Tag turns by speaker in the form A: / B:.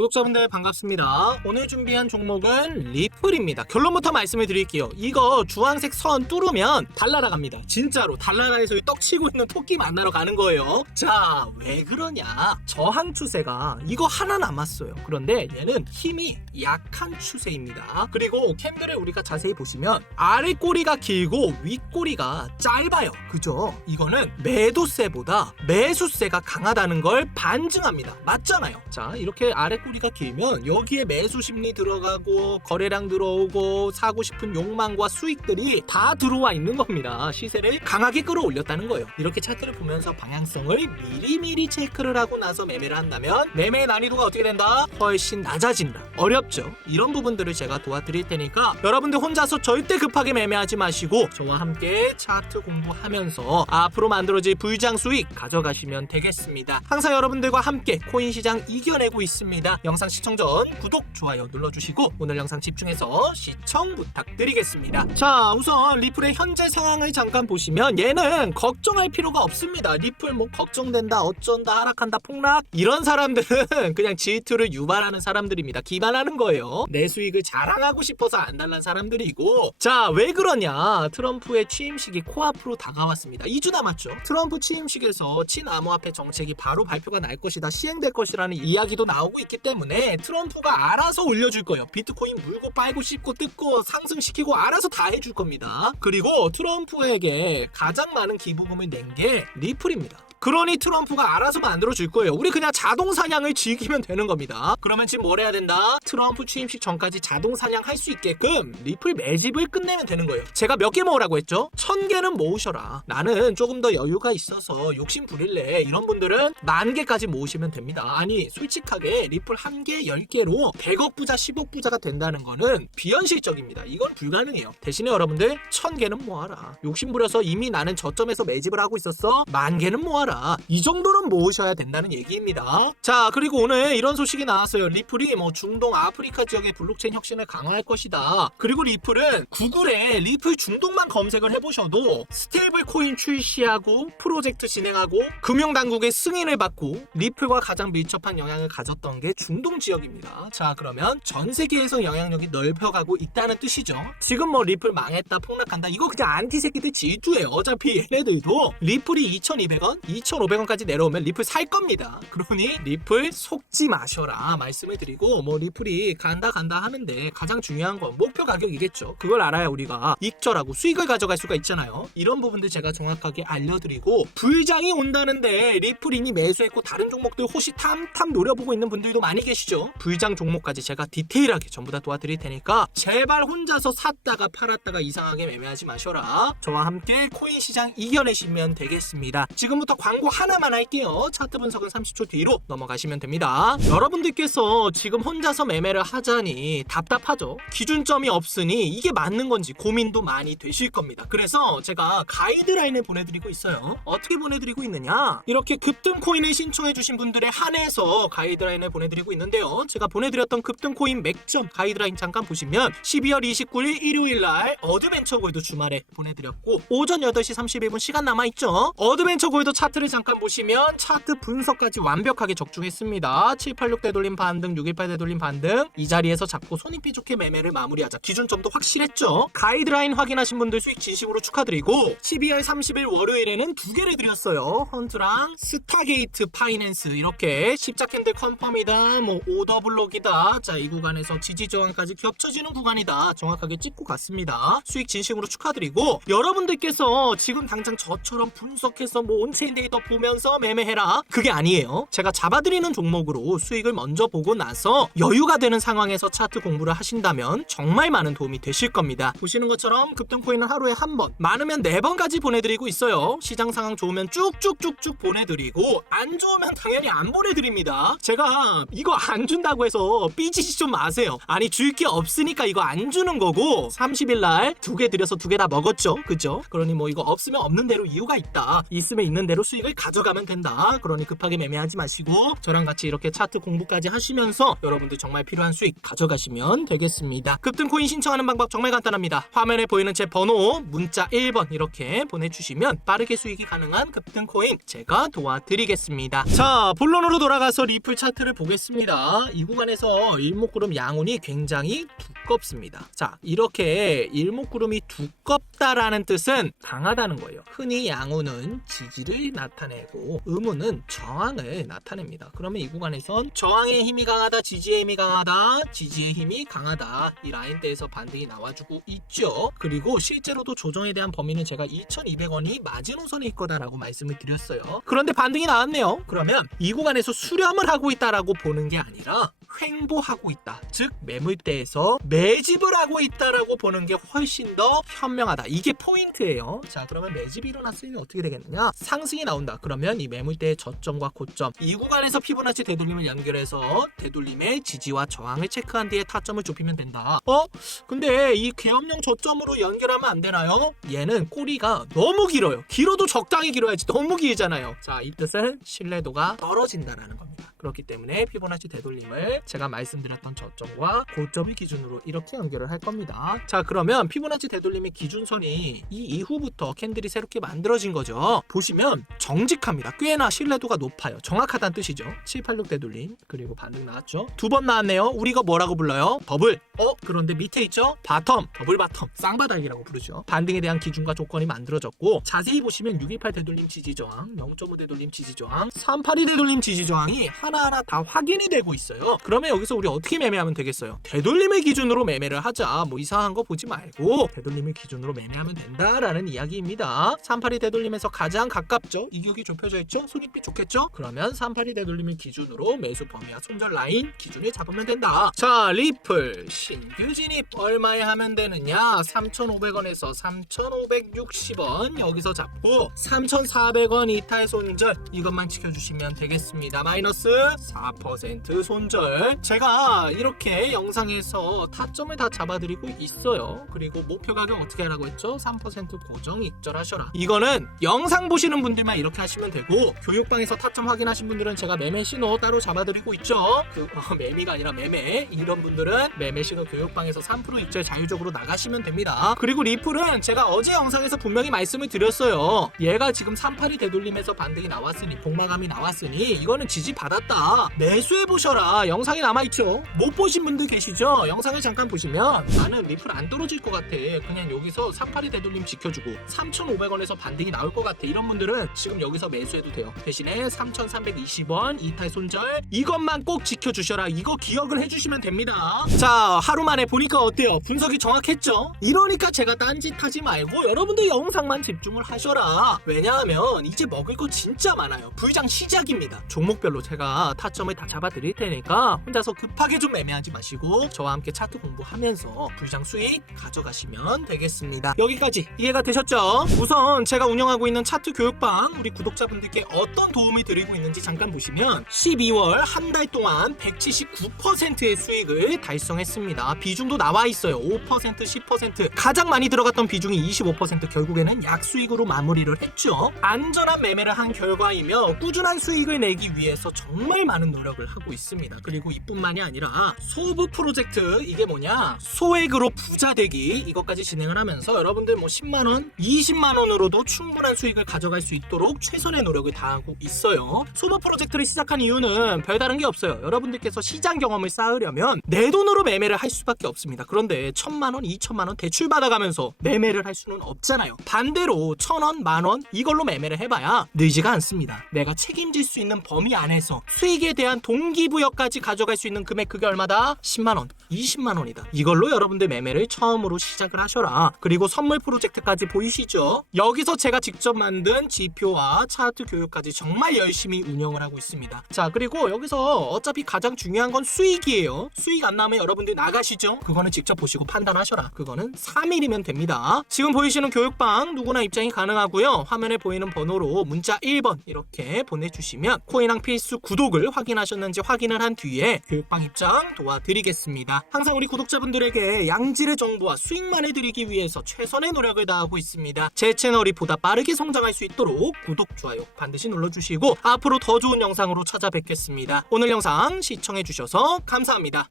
A: 구독자분들 반갑습니다. 오늘 준비한 종목은 리플입니다. 결론부터 말씀을 드릴게요. 이거 주황색 선 뚫으면 달나라 갑니다. 진짜로 달나라에서 이떡 치고 있는 토끼 만나러 가는 거예요. 자, 왜 그러냐? 저항 추세가 이거 하나 남았어요. 그런데 얘는 힘이 약한 추세입니다. 그리고 캔들을 우리가 자세히 보시면 아래 꼬리가 길고 윗 꼬리가 짧아요. 그죠? 이거는 매도세보다 매수세가 강하다는 걸 반증합니다. 맞잖아요. 자, 이렇게 아래 꼬리 가 길면 여기에 매수 심리 들어가고 거래량 들어오고 사고 싶은 욕망과 수익들이 다 들어와 있는 겁니다. 시세를 강하게 끌어올렸다는 거예요. 이렇게 차트를 보면서 방향성을 미리미리 체크를 하고 나서 매매를 한다면 매매 난이도가 어떻게 된다? 훨씬 낮아진다. 어렵죠? 이런 부분들을 제가 도와드릴 테니까 여러분들 혼자서 절대 급하게 매매하지 마시고 저와 함께 차트 공부하면서 앞으로 만들어질 불장 수익 가져가시면 되겠습니다. 항상 여러분들과 함께 코인 시장 이겨내고 있습니다. 영상 시청 전 구독, 좋아요 눌러주시고 오늘 영상 집중해서 시청 부탁드리겠습니다. 자, 우선 리플의 현재 상황을 잠깐 보시면 얘는 걱정할 필요가 없습니다. 리플 뭐 걱정된다, 어쩐다, 하락한다, 폭락 이런 사람들은 그냥 질투를 유발하는 사람들입니다. 기만하는 거예요. 내 수익을 자랑하고 싶어서 안 달란 사람들이고 자, 왜 그러냐? 트럼프의 취임식이 코앞으로 다가왔습니다. 2주 남았죠. 트럼프 취임식에서 친암호화폐 정책이 바로 발표가 날 것이다, 시행될 것이라는 이야기도 나오고 있기 때문에 트럼프가 알아서 올려줄 거예요. 비트코인 물고 빨고 씹고 뜯고 상승시키고 알아서 다 해줄 겁니다. 그리고 트럼프에게 가장 많은 기부금을 낸 게 리플입니다. 그러니 트럼프가 알아서 만들어 줄 거예요. 우리 그냥 자동 사냥을 즐기면 되는 겁니다. 그러면 지금 뭘 해야 된다? 트럼프 취임식 전까지 자동 사냥할 수 있게끔 리플 매집을 끝내면 되는 거예요. 제가 몇 개 모으라고 했죠? 천 개는 모으셔라. 나는 조금 더 여유가 있어서 욕심 부릴래. 이런 분들은 만 개까지 모으시면 됩니다. 아니 솔직하게 리플 한 개, 열 개로 100억 부자, 10억 부자가 된다는 거는 비현실적입니다. 이건 불가능해요. 대신에 여러분들 천 개는 모아라. 욕심 부려서 이미 나는 저점에서 매집을 하고 있었어. 만 개는 모아라. 이 정도는 모으셔야 된다는 얘기입니다. 자, 그리고 오늘 이런 소식이 나왔어요. 리플이 뭐 중동 아프리카 지역의 블록체인 혁신을 강화할 것이다. 그리고 리플은 구글에 리플 중동만 검색을 해보셔도 스테이블 코인 출시하고 프로젝트 진행하고 금융당국의 승인을 받고 리플과 가장 밀접한 영향을 가졌던 게 중동 지역입니다. 자, 그러면 전 세계에서 영향력이 넓혀가고 있다는 뜻이죠. 지금 뭐 리플 망했다, 폭락한다. 이거 그냥 안티 새끼들 질투예요. 어차피 얘네들도 리플이 2,200원, 2,500원까지 내려오면 리플 살 겁니다. 그러니 리플 속지 마셔라 말씀을 드리고 뭐 리플이 간다 간다 하는데 가장 중요한 건 목표 가격이겠죠. 그걸 알아야 우리가 익절하고 수익을 가져갈 수가 있잖아요. 이런 부분들 제가 정확하게 알려드리고 불장이 온다는데 리플 이미 매수했고 다른 종목들 호시탐탐 노려보고 있는 분들도 많이 계시죠. 불장 종목까지 제가 디테일하게 전부 다 도와드릴 테니까 제발 혼자서 샀다가 팔았다가 이상하게 매매하지 마셔라. 저와 함께 코인 시장 이겨내시면 되겠습니다. 지금부터 광고 하나만 할게요. 차트 분석은 30초 뒤로 넘어가시면 됩니다. 여러분들께서 지금 혼자서 매매를 하자니 답답하죠? 기준점이 없으니 이게 맞는 건지 고민도 많이 되실 겁니다. 그래서 제가 가이드라인을 보내드리고 있어요. 어떻게 보내드리고 있느냐? 이렇게 급등 코인을 신청해주신 분들에 한해서 가이드라인을 보내드리고 있는데요. 제가 보내드렸던 급등 코인 맥점 가이드라인 잠깐 보시면 12월 29일 일요일 날 어드벤처 골드 주말에 보내드렸고 오전 8시 31분 시간 남아있죠? 어드벤처 골드 차트 를 잠깐 보시면 차트 분석까지 완벽하게 적중했습니다. 786 되돌림 반등, 618 되돌림 반등 이 자리에서 잡고 손익비 좋게 매매를 마무리하자. 기준점도 확실했죠? 가이드라인 확인하신 분들 수익 진심으로 축하드리고 12월 30일 월요일에는 두 개를 드렸어요. 헌트랑 스타게이트 파이낸스 이렇게 십자캔들 컨펌이다, 뭐 오더블록이다. 자, 이 구간에서 지지 저항까지 겹쳐지는 구간이다. 정확하게 찍고 갔습니다. 수익 진심으로 축하드리고 여러분들께서 지금 당장 저처럼 분석해서 뭐 온체인 데이 터 보면서 매매해라. 그게 아니에요. 제가 잡아드리는 종목으로 수익을 먼저 보고 나서 여유가 되는 상황에서 차트 공부를 하신다면 정말 많은 도움이 되실 겁니다. 보시는 것처럼 급등코인은 하루에 한 번, 많으면 네 번까지 보내드리고 있어요. 시장 상황 좋으면 쭉쭉쭉쭉 보내드리고 안 좋으면 당연히 안 보내드립니다. 제가 이거 안 준다고 해서 삐지지 좀 마세요. 아니 줄 게 없으니까 이거 안 주는 거고 30일 날 두 개 드려서 두 개 다 먹었죠. 그죠? 그러니 뭐 이거 없으면 없는 대로 이유가 있다. 있으면 있는 대로 수익 수익을 가져가면 된다. 그러니 급하게 매매하지 마시고 저랑 같이 이렇게 차트 공부까지 하시면서 여러분들 정말 필요한 수익 가져가시면 되겠습니다. 급등 코인 신청하는 방법 정말 간단합니다. 화면에 보이는 제 번호 문자 1번 이렇게 보내주시면 빠르게 수익이 가능한 급등 코인 제가 도와드리겠습니다. 자 본론으로 돌아가서 리플 차트를 보겠습니다. 이 구간에서 일목구름 양운이 굉장히 두껍습니다. 자 이렇게 일목구름이 두껍다라는 뜻은 강하다는 거예요. 흔히 양운은 지지를 나타내고 음운은 저항을 나타냅니다. 그러면 이 구간에선 저항의 힘이 강하다, 지지의 힘이 강하다, 지지의 힘이 강하다 이 라인대에서 반등이 나와주고 있죠. 그리고 실제로도 조정에 대한 범위는 제가 2,200원이 마지노선일 거다라고 말씀을 드렸어요. 그런데 반등이 나왔네요. 그러면 이 구간에서 수렴을 하고 있다라고 보는 게 아니라 횡보하고 있다. 즉 매물대에서 매집을 하고 있다라고 보는 게 훨씬 더 현명하다. 이게 포인트예요. 자, 그러면 매집이 일어났으면 어떻게 되겠느냐? 상승이 나온다. 그러면 이 매물대의 저점과 고점 이 구간에서 피보나치 되돌림을 연결해서 되돌림의 지지와 저항을 체크한 뒤에 타점을 좁히면 된다. 어? 근데 이 계엄령 저점으로 연결하면 안 되나요? 얘는 꼬리가 너무 길어요. 길어도 적당히 길어야지 너무 길잖아요. 자, 이 뜻은 신뢰도가 떨어진다라는 겁니다. 그렇기 때문에 피보나치 되돌림을 제가 말씀드렸던 저점과 고점을 기준으로 이렇게 연결을 할 겁니다. 자, 그러면 피보나치 되돌림의 기준선이 이 이후부터 캔들이 새롭게 만들어진 거죠. 보시면 정직합니다. 꽤나 신뢰도가 높아요. 정확하다는 뜻이죠. 786 되돌림 그리고 반등 나왔죠. 두 번 나왔네요. 우리 이거 뭐라고 불러요? 버블. 어? 그런데 밑에 있죠? 바텀. 버블 바텀. 쌍바닥이라고 부르죠. 반등에 대한 기준과 조건이 만들어졌고 자세히 보시면 618 되돌림 지지 저항, 0.5 되돌림 지지 저항, 382 되돌림 지지 저항이 하 나하나 다 확인이 되고 있어요. 그러면 여기서 우리 어떻게 매매하면 되겠어요? 되돌림을 기준으로 매매를 하자. 뭐 이상한 거 보지 말고 되돌림을 기준으로 매매하면 된다라는 이야기입니다. 382 되돌림에서 가장 가깝죠? 이격이 좁혀져 있죠? 손익비 좋겠죠? 그러면 382 되돌림을 기준으로 매수 범위와 손절 라인 기준을 잡으면 된다. 자, 리플 신규 진입 얼마에 하면 되느냐? 3,500원에서 3,560원 여기서 잡고 3,400원 이탈 손절 이것만 지켜주시면 되겠습니다. 마이너스 4% 손절. 제가 이렇게 영상에서 타점을 다 잡아드리고 있어요. 그리고 목표 가격 어떻게 하라고 했죠? 3% 고정 익절하셔라. 이거는 영상 보시는 분들만 이렇게 하시면 되고 교육방에서 타점 확인하신 분들은 제가 매매 신호 따로 잡아드리고 있죠. 그 어, 매미가 아니라 매매 이런 분들은 매매 신호 교육방에서 3% 익절 자유적으로 나가시면 됩니다. 그리고 리플은 제가 어제 영상에서 분명히 말씀을 드렸어요. 얘가 지금 38이 되돌림에서 반등이 나왔으니 복마감이 나왔으니 이거는 지지 받았다. 매수해 보셔라. 영상이 남아 있죠. 못 보신 분들 계시죠? 영상을 잠깐 보시면 나는 리플 안 떨어질 것 같아. 그냥 여기서 38이 되돌림 지켜주고 3,500원에서 반등이 나올 것 같아. 이런 분들은 지금 여기서 매수해도 돼요. 대신에 3,320원 이탈 손절 이것만 꼭 지켜주셔라. 이거 기억을 해주시면 됩니다. 자 하루 만에 보니까 어때요? 분석이 정확했죠? 이러니까 제가 딴짓 하지 말고 여러분들 영상만 집중을 하셔라. 왜냐하면 이제 먹을 거 진짜 많아요. 불장 시작입니다. 종목별로 제가 타점을 다 잡아드릴 테니까 혼자서 급하게 좀 매매하지 마시고 저와 함께 차트 공부하면서 불장 수익 가져가시면 되겠습니다. 여기까지 이해가 되셨죠? 우선 제가 운영하고 있는 차트 교육방 우리 구독자분들께 어떤 도움을 드리고 있는지 잠깐 보시면 12월 한 달 동안 179%의 수익을 달성했습니다. 비중도 나와 있어요. 5% 10% 가장 많이 들어갔던 비중이 25% 결국에는 약수익으로 마무리를 했죠. 안전한 매매를 한 결과이며 꾸준한 수익을 내기 위해서 정말 많은 노력을 하고 있습니다. 그리고 이뿐만이 아니라 소부 프로젝트 이게 뭐냐 소액으로 부자 되기 이것까지 진행을 하면서 여러분들 뭐 10만 원, 20만 원으로도 충분한 수익을 가져갈 수 있도록 최선의 노력을 다하고 있어요. 소부 프로젝트를 시작한 이유는 별다른 게 없어요. 여러분들께서 시장 경험을 쌓으려면 내 돈으로 매매를 할 수밖에 없습니다. 그런데 천만 원, 이천만 원 대출 받아가면서 매매를 할 수는 없잖아요. 반대로 천 원, 만 원 이걸로 매매를 해봐야 늘지가 않습니다. 내가 책임질 수 있는 범위 안에서 수익에 대한 동기부여까지 가져갈 수 있는 금액 그게 얼마다? 10만 원, 20만 원이다. 이걸로 여러분들 매매를 처음으로 시작을 하셔라. 그리고 선물 프로젝트까지 보이시죠? 여기서 제가 직접 만든 지표와 차트 교육까지 정말 열심히 운영을 하고 있습니다. 자, 그리고 여기서 어차피 가장 중요한 건 수익이에요. 수익 안 나면 여러분들 나가시죠? 그거는 직접 보시고 판단하셔라. 그거는 3일이면 됩니다. 지금 보이시는 교육방 누구나 입장이 가능하고요. 화면에 보이는 번호로 문자 1번 이렇게 보내주시면 코인왕 필수 구독 등록을 확인하셨는지 확인을 한 뒤에 교육방 입장 도와드리겠습니다. 항상 우리 구독자분들에게 양질의 정보와 수익만 해드리기 위해서 최선의 노력을 다하고 있습니다. 제 채널이 보다 빠르게 성장할 수 있도록 구독, 좋아요 반드시 눌러주시고 앞으로 더 좋은 영상으로 찾아뵙겠습니다. 오늘 영상 시청해주셔서 감사합니다.